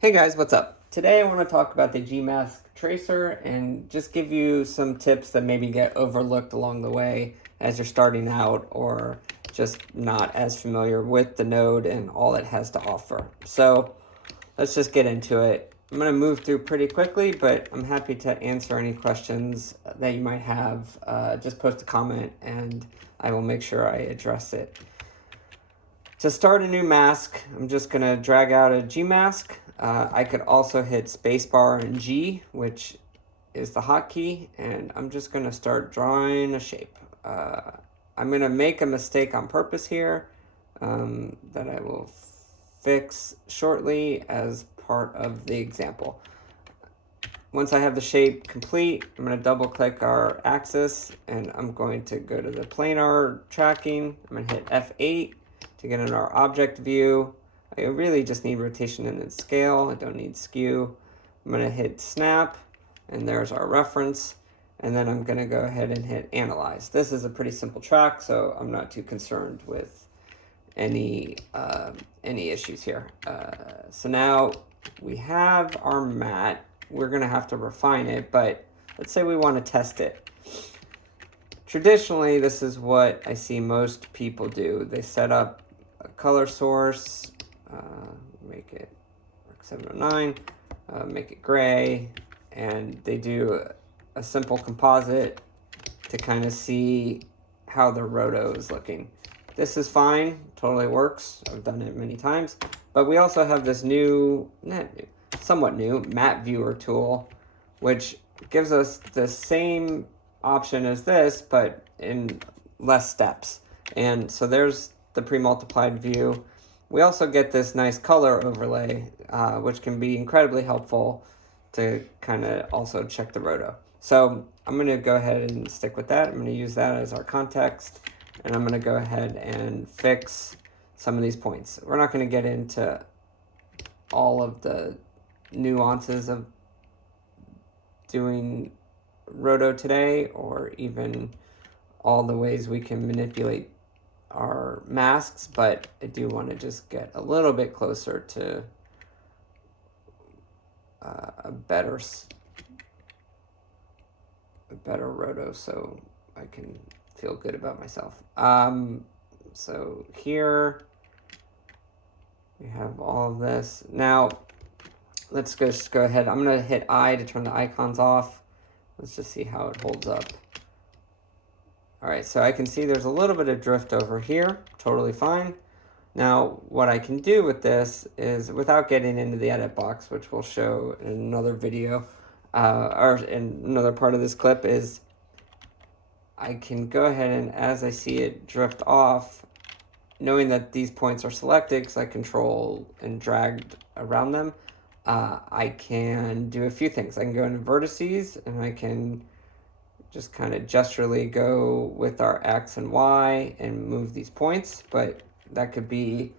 Hey guys, what's up? Today I want to talk about the Gmask Tracer and just give you some tips that maybe get overlooked along the way as you're starting out or just not as familiar with the node and all it has to offer. So let's just get into it. I'm going to move through pretty quickly, but I'm happy to answer any questions that you might have. Just post a comment and I will make sure I address it. To start a new mask, I'm just going to drag out a Gmask. I could also hit spacebar and G, which is the hotkey, and I'm just going to start drawing a shape. I'm going to make a mistake on purpose here that I will fix shortly as part of the example. Once I have the shape complete, I'm going to double click our axis and I'm going to go to the planar tracking. I'm going to hit F8 to get in our object view. I really just need rotation and then scale. I don't need skew. I'm going to hit snap and there's our reference. And then I'm going to go ahead and hit analyze. This is a pretty simple track, so I'm not too concerned with any issues here. So now we have our mat. We're going to have to refine it, but let's say we want to test it. Traditionally, this is what I see most people do. They set up a color source, make it 709, make it gray, and they do a simple composite to kind of see how the roto is looking. This is fine, totally works. I've done it many times. But we also have this somewhat new map viewer tool, which gives us the same option as this, but in less steps. And so there's the pre-multiplied view. We also get this nice color overlay, which can be incredibly helpful to kind of also check the roto. So I'm going to go ahead and stick with that. I'm going to use that as our context, and I'm going to go ahead and fix some of these points. We're not going to get into all of the nuances of doing roto today, or even all the ways we can manipulate our masks, but I do want to just get a little bit closer to a better roto so I can feel good about myself. So here we have all of this. Now let's just go ahead. I'm going to hit I to turn the icons off. Let's just see how it holds up. All right, so I can see there's a little bit of drift over here, totally fine. Now, what I can do with this is, without getting into the edit box, which we'll show in another video, or in another part of this clip, is I can go ahead and, as I see it drift off, knowing that these points are selected because I control and dragged around them, I can do a few things. I can go into vertices and I can just kind of gesturally go with our X and Y and move these points, but that could be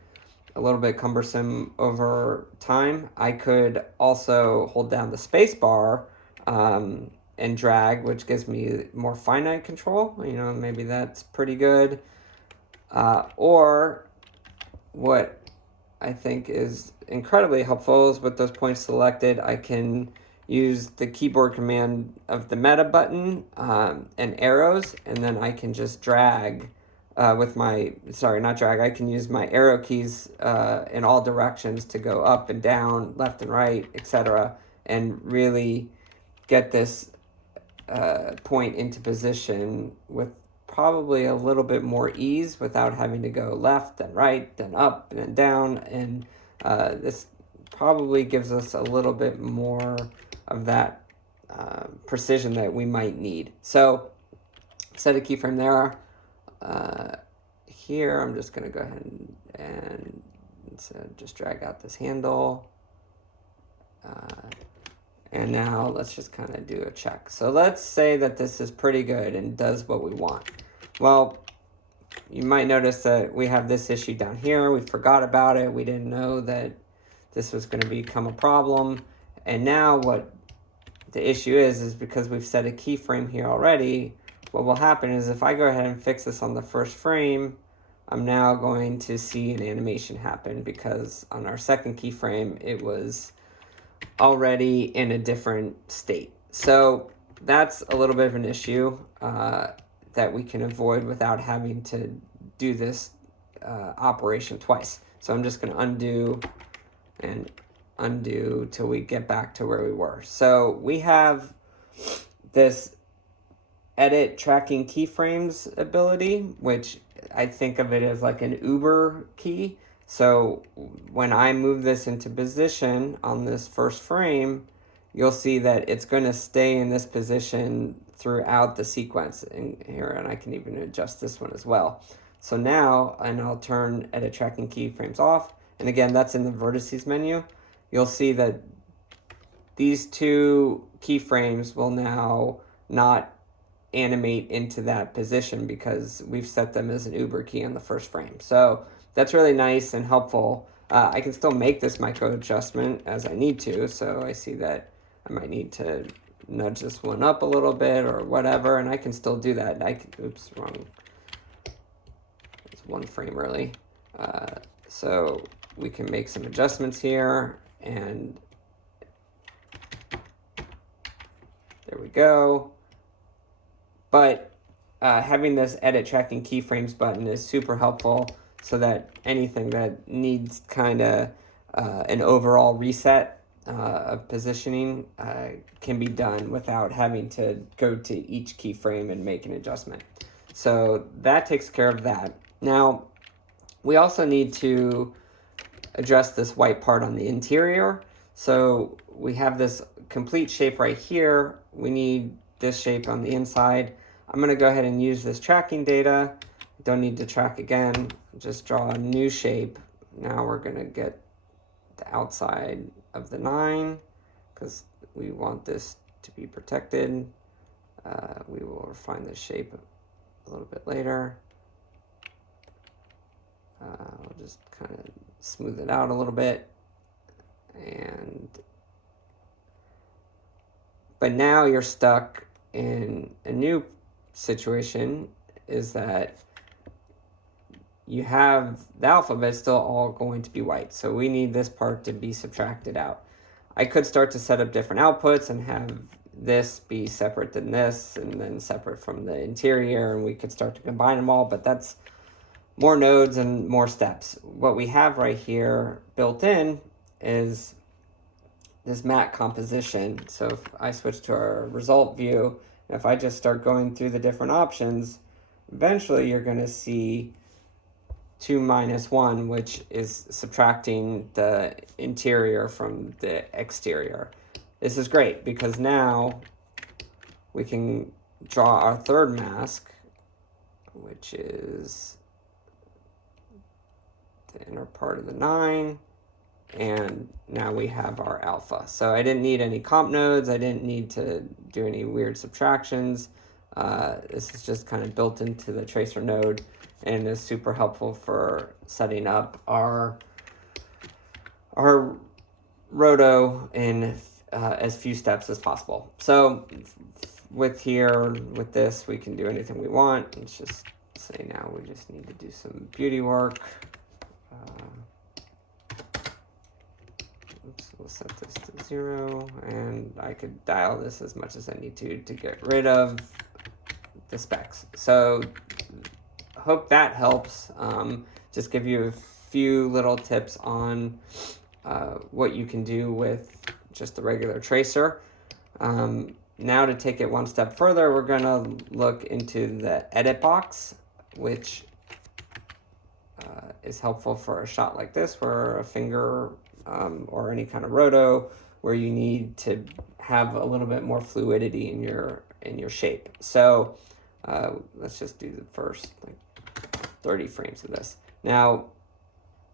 a little bit cumbersome over time. I could also hold down the space bar and drag, which gives me more finite control. Maybe that's pretty good. Or what I think is incredibly helpful is with those points selected, I can use the keyboard command of the meta button and arrows, and then I can just drag with my, I can use my arrow keys in all directions to go up and down, left and right, etc., and really get this point into position with probably a little bit more ease without having to go left, then right, then up, and then down. And this probably gives us a little bit more of that precision that we might need. So set a keyframe there. Here, I'm just going to go ahead and just drag out this handle. And now let's just kind of do a check. So let's say that this is pretty good and does what we want. Well, you might notice that we have this issue down here. We forgot about it. We didn't know that this was going to become a problem. And now what the issue is because we've set a keyframe here already, what will happen is if I go ahead and fix this on the first frame, I'm now going to see an animation happen because on our second keyframe, it was already in a different state. So that's a little bit of an issue that we can avoid without having to do this operation twice. So I'm just going to undo and undo till we get back to where we were. So we have this edit tracking keyframes ability, which I think of it as like an Uber key. So when I move this into position on this first frame, you'll see that it's going to stay in this position throughout the sequence in here, and I can even adjust this one as well. So now, and I'll turn edit tracking keyframes off, and again, that's in the vertices menu. You'll see that these two keyframes will now not animate into that position because we've set them as an Uber key on the first frame. So that's really nice and helpful. I can still make this micro adjustment as I need to. So I see that I might need to nudge this one up a little bit or whatever, and I can still do that. Oops, wrong. It's one frame really. So we can make some adjustments here, and there we go. But having this edit tracking keyframes button is super helpful so that anything that needs kind of an overall reset of positioning can be done without having to go to each keyframe and make an adjustment. So that takes care of that. Now, we also need to address this white part on the interior. So we have this complete shape right here. We need this shape on the inside. I'm going to go ahead and use this tracking data. Don't need to track again. Just draw a new shape. Now we're going to get the outside of the 9 because we want this to be protected. We will refine the shape a little bit later. I'll just kind of smooth it out a little bit. But now you're stuck in a new situation, is that you have the alphabet still all going to be white. So we need this part to be subtracted out. I could start to set up different outputs and have this be separate than this and then separate from the interior, and we could start to combine them all, but that's more nodes and more steps. What we have right here built in is this matte composition. So if I switch to our result view, if I just start going through the different options, eventually you're going to see 2 minus 1, which is subtracting the interior from the exterior. This is great because now we can draw our third mask, which is the inner part of the 9. And now we have our alpha. So I didn't need any comp nodes. I didn't need to do any weird subtractions. This is just kind of built into the tracer node and is super helpful for setting up our roto in as few steps as possible. So with this, we can do anything we want. Let's just say now we just need to do some beauty work. We'll set this to 0, and I could dial this as much as I need to get rid of the specs. So hope that helps. Just give you a few little tips on what you can do with just the regular tracer. Now to take it one step further, we're going to look into the edit box, which is helpful for a shot like this where a finger or any kind of roto where you need to have a little bit more fluidity in your shape. So let's just do the first 30 frames of this. Now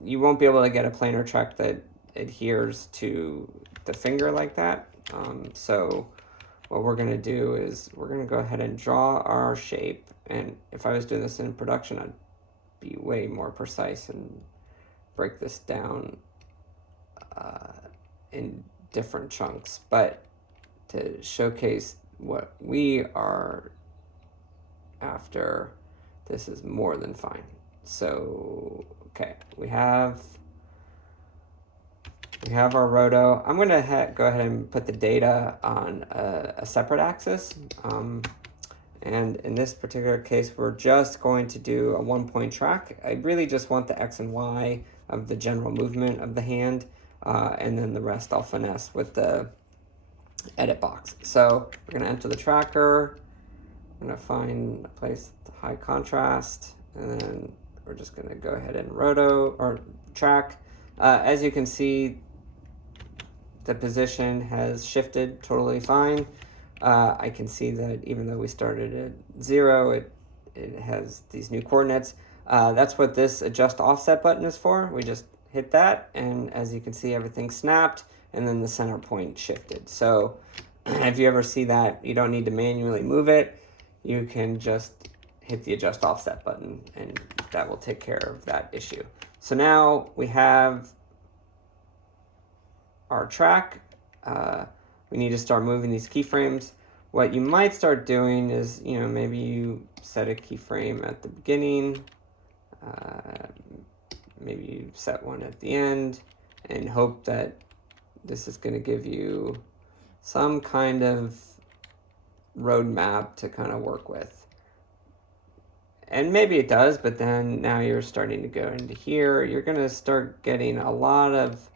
you won't be able to get a planar track that adheres to the finger like that. So what we're going to do is we're going to go ahead and draw our shape. And if I was doing this in production, I'd be way more precise and break this down in different chunks. But to showcase what we are after, this is more than fine. So, okay, we have We have our roto. I'm going to go ahead and put the data on a separate axis. And in this particular case, we're just going to do a 1-point track. I really just want the X and Y of the general movement of the hand. And then the rest I'll finesse with the edit box. So we're going to enter the tracker. I'm going to find a place with high contrast. And then we're just going to go ahead and roto or track. As you can see, the position has shifted totally fine. I can see that even though we started at 0, it has these new coordinates. That's what this adjust offset button is for. We just hit that, and as you can see, everything snapped, and then the center point shifted. So if you ever see that, you don't need to manually move it. You can just hit the adjust offset button, and that will take care of that issue. So now we have our track. We need to start moving these keyframes. What you might start doing is, maybe you set a keyframe at the beginning, maybe you set one at the end, and hope that this is going to give you some kind of roadmap to kind of work with. And maybe it does, but then now you're starting to go into here. You're going to start getting a lot of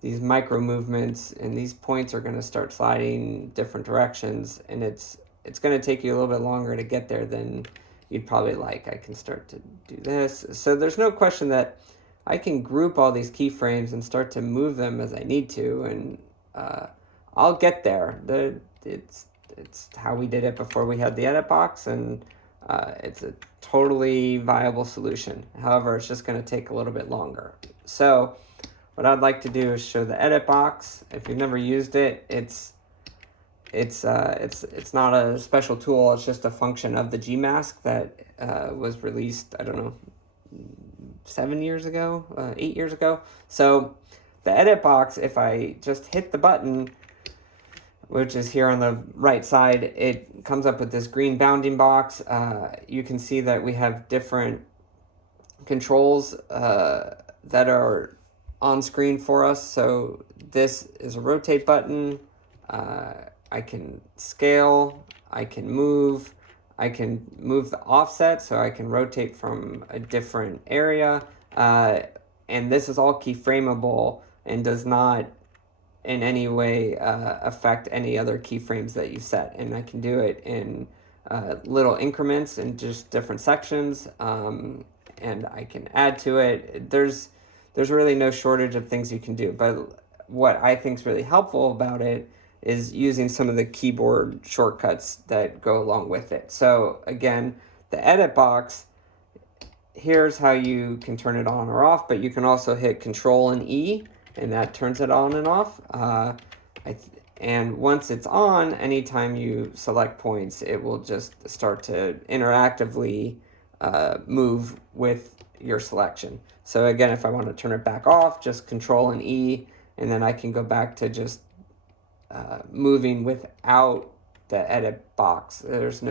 these micro movements, and these points are going to start sliding different directions, and it's going to take you a little bit longer to get there than you'd probably like. I can start to do this. So there's no question that I can group all these keyframes and start to move them as I need to, and I'll get there. It's how we did it before we had the edit box, and it's a totally viable solution. However, it's just going to take a little bit longer. So what I'd like to do is show the edit box. If you've never used it, it's not a special tool. It's just a function of the Gmask that was released, I don't know, 7 years ago, 8 years ago. So the edit box, if I just hit the button, which is here on the right side, it comes up with this green bounding box. You can see that we have different controls that are on screen for us. So this is a rotate button. I can scale, I can move the offset, so I can rotate from a different area. And this is all keyframeable and does not in any way affect any other keyframes that you set. And I can do it in little increments in just different sections. And I can add to it. There's really no shortage of things you can do. But what I think is really helpful about it is using some of the keyboard shortcuts that go along with it. So again, the edit box, here's how you can turn it on or off, but you can also hit Control and E, and that turns it on and off. And once it's on, anytime you select points, it will just start to interactively move with your selection. So again, if I want to turn it back off, just Control and E, and then I can go back to just moving without the edit box. There's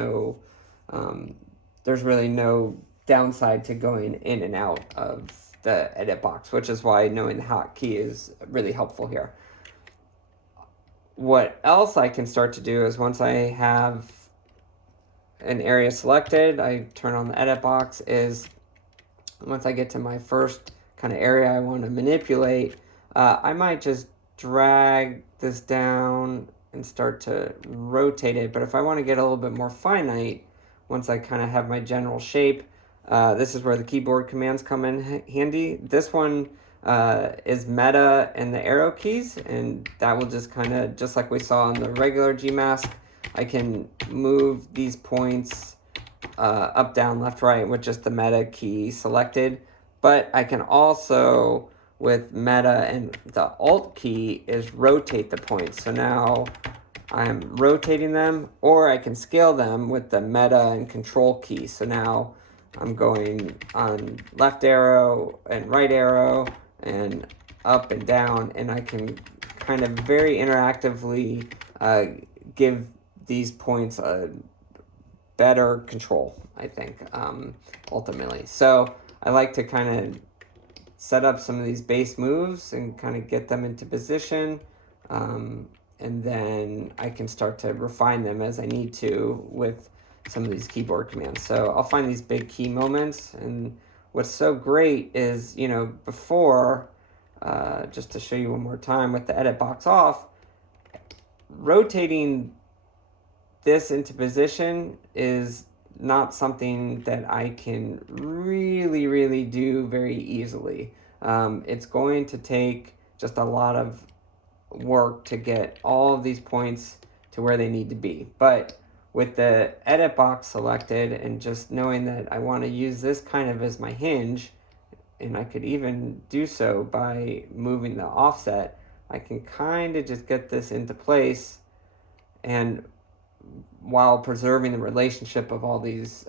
really no downside to going in and out of the edit box, which is why knowing the hotkey is really helpful here. What else I can start to do is once I have an area selected, I turn on the edit box, is once I get to my first kind of area I want to manipulate, I might just drag this down and start to rotate it. But if I want to get a little bit more finite, once I kind of have my general shape, this is where the keyboard commands come in handy. This one is meta and the arrow keys, and that will just kind of, just like we saw on the regular Gmask, I can move these points up, down, left, right with just the meta key selected. But I can also, with meta and the alt key, is rotate the points. So now I'm rotating them, or I can scale them with the meta and control key. So now I'm going on left arrow and right arrow and up and down, and I can kind of very interactively give these points a better control, I think, ultimately. So I like to kind of set up some of these base moves and kind of get them into position. And then I can start to refine them as I need to with some of these keyboard commands. So I'll find these big key moments. And what's so great is, you know, before, just to show you one more time with the edit box off, rotating this into position is not something that I can really do very easily. It's going to take just a lot of work to get all of these points to where they need to be. But with the edit box selected and just knowing that I want to use this kind of as my hinge, and I could even do so by moving the offset, I can kind of just get this into place and while preserving the relationship of all these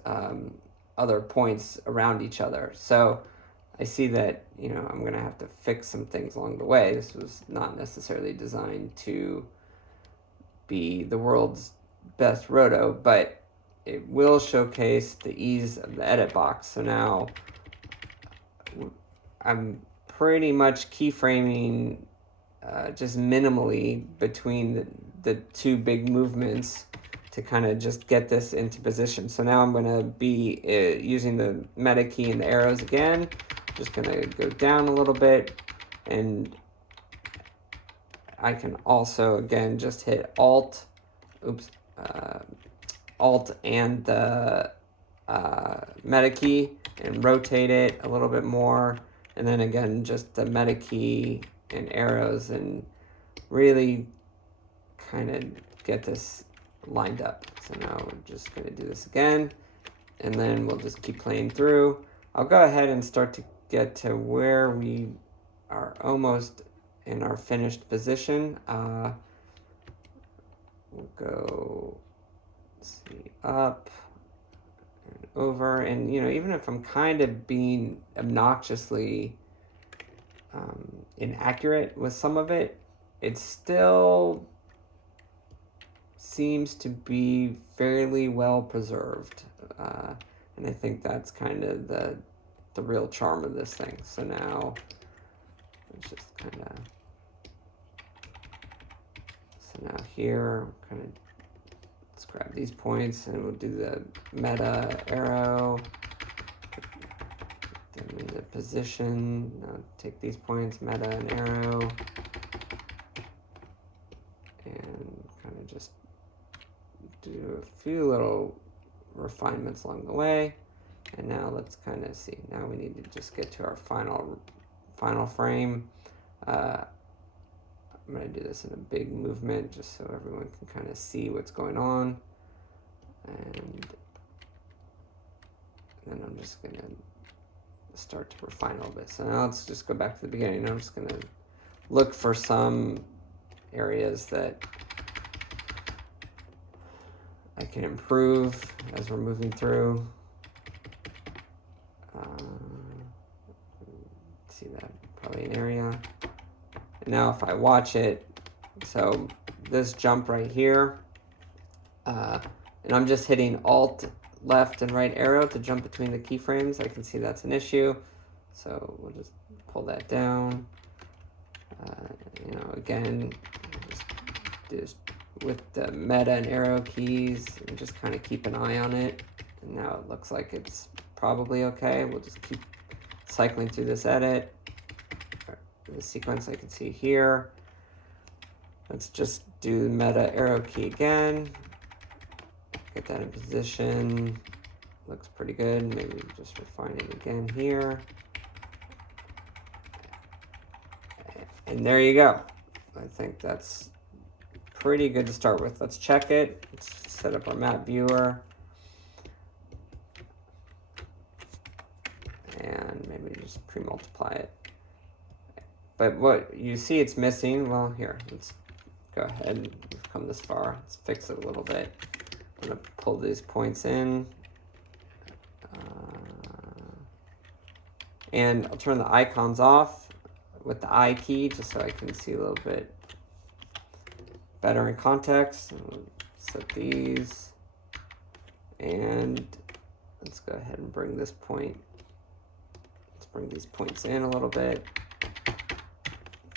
other points around each other. So I see that, you know, I'm going to have to fix some things along the way. This was not necessarily designed to be the world's best roto, but it will showcase the ease of the edit box. So now I'm pretty much keyframing just minimally between the two big movements to kind of just get this into position. So now I'm going to be using the meta key and the arrows again. Just going to go down a little bit, and I can also again just hit Alt and the meta key and rotate it a little bit more, and then again just the meta key and arrows, and really kind of get this lined up. So now we're just going to do this again, and then we'll just keep playing through. I'll go ahead and start to get to where we are almost in our finished position. We'll go, let's see, up and over, and you know, even if I'm kind of being obnoxiously inaccurate with some of it, it still seems to be fairly well preserved, and I think that's kind of the real charm of this thing. So now let's just kind of, so now here kind of, let's grab these points and we'll do the meta arrow, put them into position. Now take these points, meta and arrow, and kind of just do a few little refinements along the way. And now let's kind of see. Now we need to just get to our final frame. I'm going to do this in a big movement just so everyone can kind of see what's going on. And then I'm just going to start to refine a little bit. So now let's just go back to the beginning. I'm just going to look for some areas that I can improve as we're moving through. See that? Probably an area. And now if I watch it, so this jump right here, and I'm just hitting Alt, left and right arrow to jump between the keyframes. I can see that's an issue. So we'll just pull that down. You know, again, just do this with the meta and arrow keys and just kind of keep an eye on it. And now it looks like it's probably okay. We'll just keep cycling through this edit. The sequence I can see here. Let's just do the meta arrow key again. Get that in position. Looks pretty good. Maybe just refine it again here. And there you go. I think that's pretty good to start with. Let's check it. Let's set up our map viewer. And maybe just pre-multiply it. But what you see it's missing, well, here, let's go ahead. We've come this far. Let's fix it a little bit. I'm going to pull these points in. And I'll turn the icons off with the I key just so I can see a little bit better in context. We'll set these. And let's go ahead and bring this point. Let's bring these points in a little bit.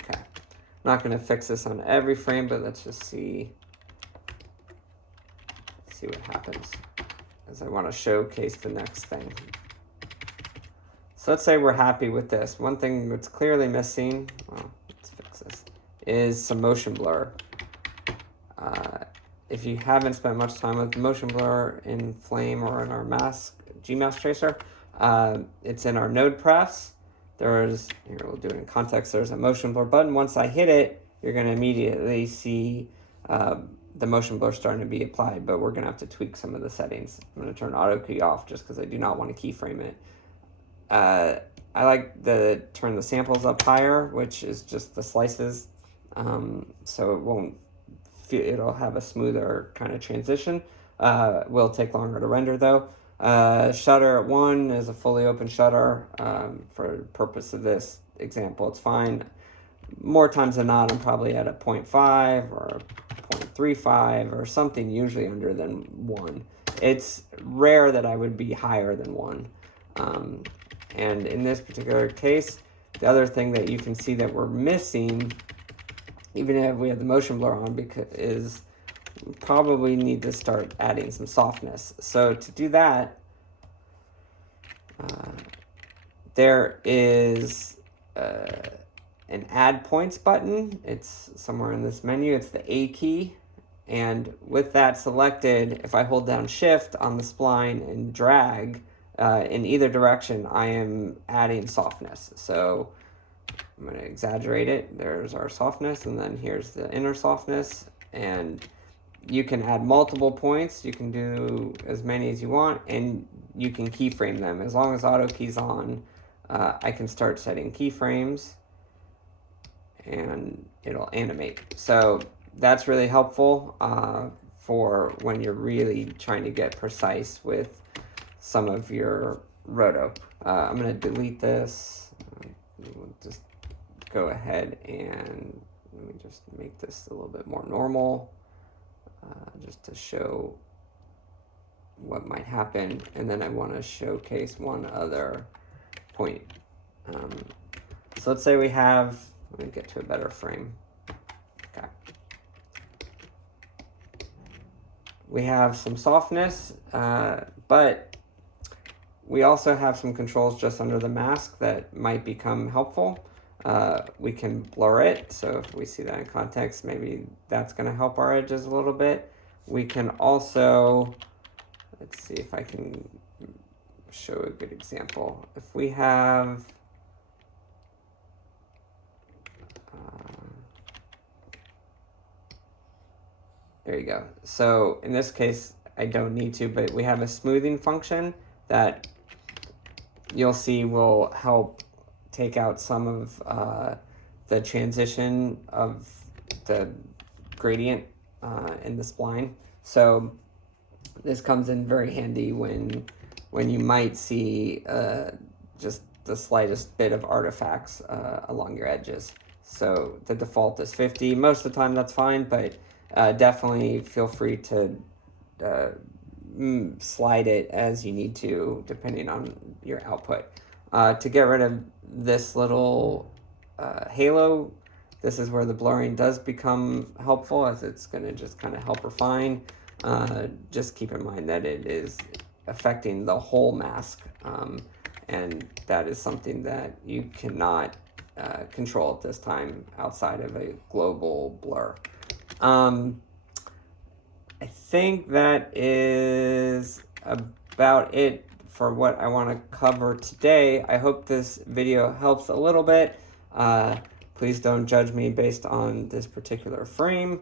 Okay. I'm not going to fix this on every frame, but let's just see what happens, as I want to showcase the next thing. So let's say we're happy with this. One thing that's clearly missing, well, let's fix this, is some motion blur. If you haven't spent much time with motion blur in Flame or in our Gmask Tracer, it's in our node prefs. Here we'll do it in context. There's a motion blur button. Once I hit it, you're going to immediately see the motion blur starting to be applied, but we're going to have to tweak some of the settings. I'm going to turn auto key off just because I do not want to keyframe it. I like to turn the samples up higher, which is just the slices, so it won't it'll have a smoother kind of transition. Will take longer to render though. Shutter at 1 is a fully open shutter. For the purpose of this example, it's fine. More times than not, I'm probably at a 0.5 or a 0.35 or something usually under than 1. It's rare that I would be higher than 1. And in this particular case, the other thing that you can see that we're missing, even if we have the motion blur on, is we probably need to start adding some softness. So to do that, there is an add points button. It's somewhere in this menu. It's the A key. And with that selected, if I hold down Shift on the spline and drag in either direction, I am adding softness. So I'm going to exaggerate it. There's our softness, and then here's the inner softness. And you can add multiple points. You can do as many as you want, and you can keyframe them. As long as auto key's on, I can start setting keyframes, and it'll animate. So that's really helpful for when you're really trying to get precise with some of your roto. I'm going to delete this. We'll just go ahead and let me just make this a little bit more normal, just to show what might happen. And then I want to showcase one other point. So let's say we have, let me get to a better frame. Okay. We have some softness, but we also have some controls just under the mask that might become helpful. We can blur it, so if we see that in context, maybe that's going to help our edges a little bit. We can also, let's see if I can show a good example. If we have, there you go. So in this case, I don't need to, but we have a smoothing function that you'll see will help take out some of the transition of the gradient in the spline. So this comes in very handy when you might see just the slightest bit of artifacts along your edges. So the default is 50. Most of the time that's fine, but definitely feel free to slide it as you need to, depending on your output. To get rid of this little halo, this is where the blurring does become helpful, as it's going to just kind of help refine. Just keep in mind that it is affecting the whole mask, and that is something that you cannot control at this time outside of a global blur. I think that is about it for what I want to cover today. I hope this video helps a little bit. Please don't judge me based on this particular frame,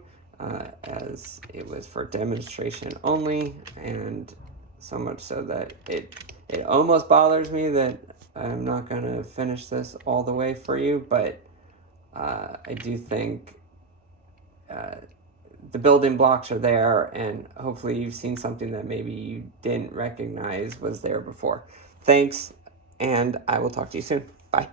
as it was for demonstration only, and so much so that it almost bothers me that I'm not going to finish this all the way for you, but I do think the building blocks are there, and hopefully you've seen something that maybe you didn't recognize was there before. Thanks, and I will talk to you soon. Bye.